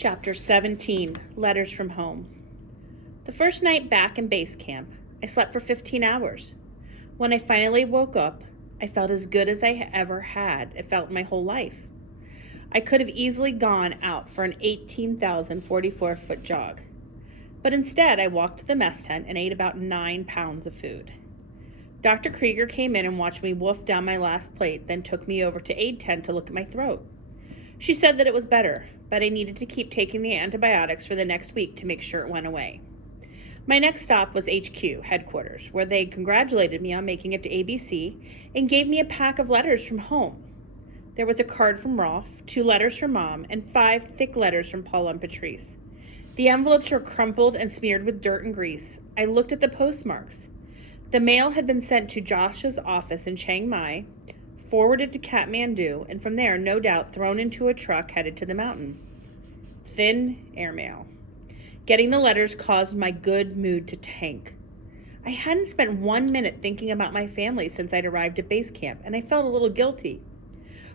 Chapter 17, Letters from Home. The first night back in base camp, I slept for 15 hours. When I finally woke up, I felt as good as I ever had. It felt my whole life. I could have easily gone out for an 18,044-foot jog. But instead, I walked to the mess tent and ate about 9 pounds of food. Dr. Krieger came in and watched me wolf down my last plate, then took me over to aid tent to look at my throat. She said that it was better, but I needed to keep taking the antibiotics for the next week to make sure it went away. My next stop was HQ, headquarters, where they congratulated me on making it to ABC and gave me a pack of letters from home. There was a card from Rolf, 2 letters from Mom, and 5 thick letters from Paula and Patrice. The envelopes were crumpled and smeared with dirt and grease. I looked at the postmarks. The mail had been sent to Josh's office in Chiang Mai, forwarded to Kathmandu, and from there, no doubt, thrown into a truck headed to the mountain. Thin airmail. Getting the letters caused my good mood to tank. I hadn't spent 1 minute thinking about my family since I'd arrived at base camp, and I felt a little guilty.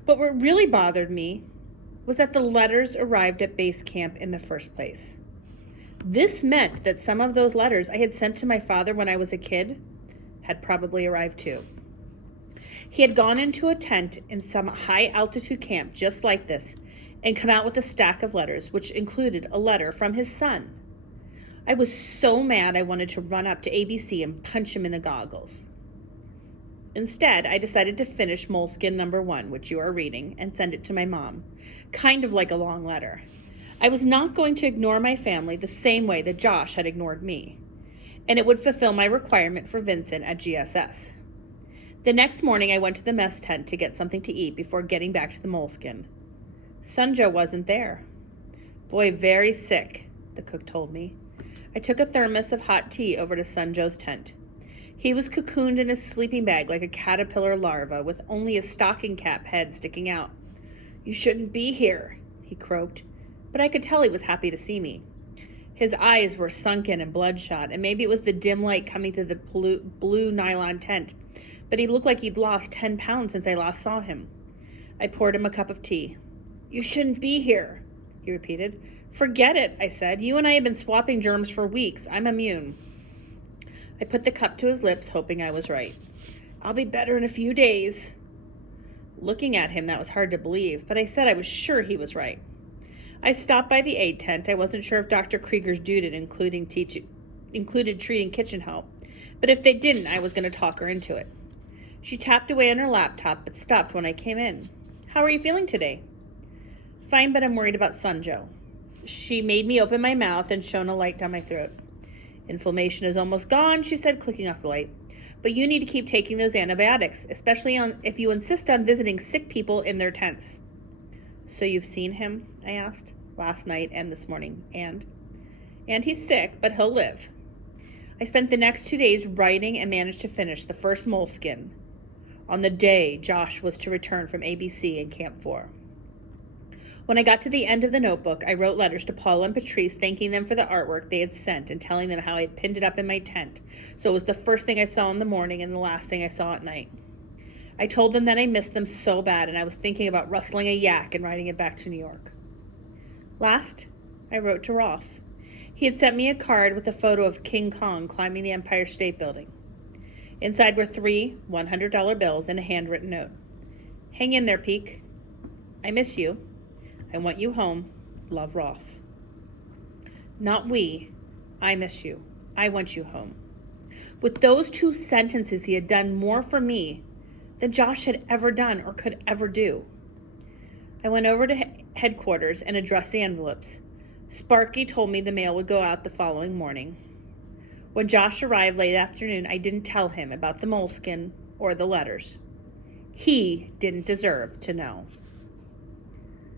But what really bothered me was that the letters arrived at base camp in the first place. This meant that some of those letters I had sent to my father when I was a kid had probably arrived too. He had gone into a tent in some high-altitude camp just like this and come out with a stack of letters, which included a letter from his son. I was so mad I wanted to run up to ABC and punch him in the goggles. Instead, I decided to finish Moleskin number 1, which you are reading, and send it to my mom, kind of like a long letter. I was not going to ignore my family the same way that Josh had ignored me, and it would fulfill my requirement for Vincent at GSS. The next morning, I went to the mess tent to get something to eat before getting back to the Moleskin. Sunjo wasn't there. Boy, very sick, the cook told me. I took a thermos of hot tea over to Sunjo's tent. He was cocooned in his sleeping bag like a caterpillar larva with only a stocking cap head sticking out. "You shouldn't be here," he croaked, but I could tell he was happy to see me. His eyes were sunken and bloodshot, and maybe it was the dim light coming through the blue nylon tent, but he looked like he'd lost 10 pounds since I last saw him. I poured him a cup of tea. "You shouldn't be here," he repeated. "Forget it," I said. "You and I have been swapping germs for weeks. I'm immune." I put the cup to his lips, hoping I was right. "I'll be better in a few days." Looking at him, that was hard to believe, but I said I was sure he was right. I stopped by the aid tent. I wasn't sure if Dr. Krieger's duty included treating kitchen help, but if they didn't, I was going to talk her into it. She tapped away on her laptop, but stopped when I came in. "How are you feeling today?" "Fine, but I'm worried about Sunjo." She made me open my mouth and shone a light down my throat. "Inflammation is almost gone," she said, clicking off the light. "But you need to keep taking those antibiotics, especially if you insist on visiting sick people in their tents." "So you've seen him?" I asked. "Last night and this morning. And he's sick, but he'll live." I spent the next 2 days writing and managed to finish the first Moleskin on the day Josh was to return from ABC in Camp 4. When I got to the end of the notebook, I wrote letters to Paula and Patrice thanking them for the artwork they had sent and telling them how I had pinned it up in my tent, so it was the first thing I saw in the morning and the last thing I saw at night. I told them that I missed them so bad and I was thinking about rustling a yak and riding it back to New York. Last, I wrote to Rolf. He had sent me a card with a photo of King Kong climbing the Empire State Building. Inside were 3 $100 bills and a handwritten note. "Hang in there, Peak. I miss you. I want you home. Love, Rolf." Not we. I miss you. I want you home. With those 2 sentences, he had done more for me than Josh had ever done or could ever do. I went over to headquarters and addressed the envelopes. Sparky told me the mail would go out the following morning. When Josh arrived late afternoon, I didn't tell him about the Moleskin or the letters. He didn't deserve to know.